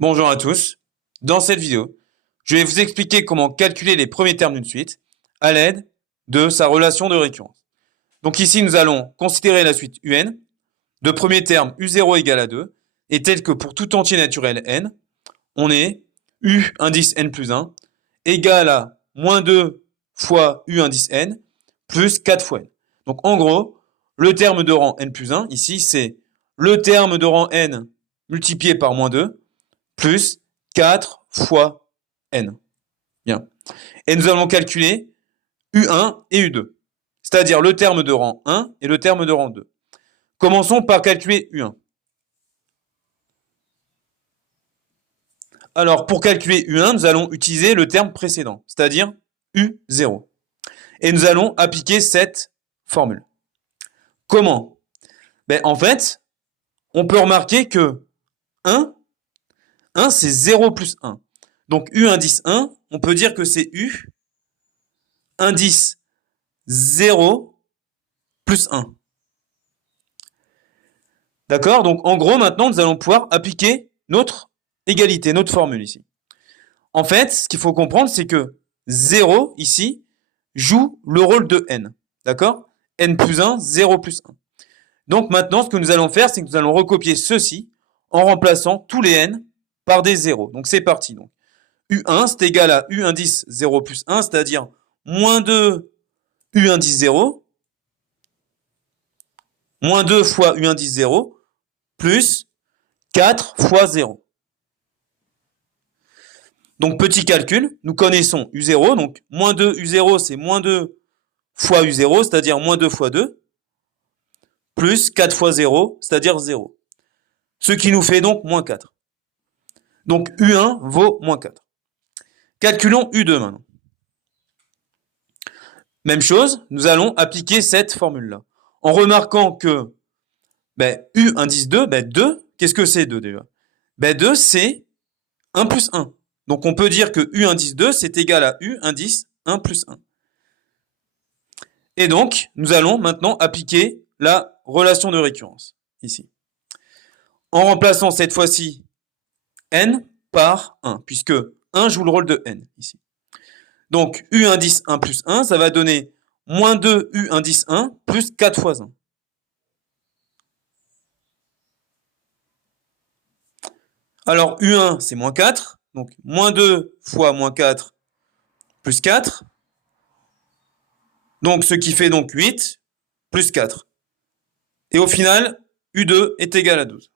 Bonjour à tous. Dans cette vidéo, je vais vous expliquer comment calculer les premiers termes d'une suite à l'aide de sa relation de récurrence. Donc ici, nous allons considérer la suite UN de premier terme U0 égale à 2 et tel que pour tout entier naturel n, on est U indice n plus 1 égale à moins 2 fois U indice n plus 4 fois n. Donc en gros, le terme de rang n plus 1, ici, c'est le terme de rang n multiplié par moins 2 plus 4 fois n. Bien. Et nous allons calculer U1 et U2, c'est-à-dire le terme de rang 1 et le terme de rang 2. Commençons par calculer U1. Alors, pour calculer U1, nous allons utiliser le terme précédent, c'est-à-dire U0. Et nous allons appliquer cette formule. Comment? En fait, on peut remarquer que 1 c'est 0 plus 1. Donc U indice 1, on peut dire que c'est U indice 0 plus 1. D'accord? Donc en gros, maintenant, nous allons pouvoir appliquer notre égalité, notre formule ici. En fait, ce qu'il faut comprendre, c'est que 0, ici, joue le rôle de n. D'accord? N plus 1, 0 plus 1. Donc maintenant, ce que nous allons faire, c'est que nous allons recopier ceci en remplaçant tous les n par des 0. Donc c'est parti. Donc, U1, c'est égal à U indice 0 plus 1, c'est-à-dire moins 2 U indice 0, moins 2 fois U indice 0, plus 4 fois 0. Donc petit calcul, nous connaissons U0, donc moins 2 U0, c'est moins 2 fois U0, c'est-à-dire moins 2 fois 2, plus 4 fois 0, c'est-à-dire 0. Ce qui nous fait donc moins 4. Donc U1 vaut moins 4. Calculons U2 maintenant. Même chose, nous allons appliquer cette formule-là. En remarquant que U indice 2, 2, qu'est-ce que c'est 2 déjà? 2, c'est 1 plus 1. Donc on peut dire que U indice 2, c'est égal à U indice 1 plus 1. Et donc, nous allons maintenant appliquer la relation de récurrence, ici. En remplaçant cette fois-ci n par 1, puisque 1 joue le rôle de n, ici. Donc, U indice 1 plus 1, ça va donner moins 2 U indice 1 plus 4 fois 1. Alors, U1, c'est moins 4. Donc, moins 2 fois moins 4 plus 4. Donc, ce qui fait donc 8 plus 4. Et au final, U2 est égal à 12.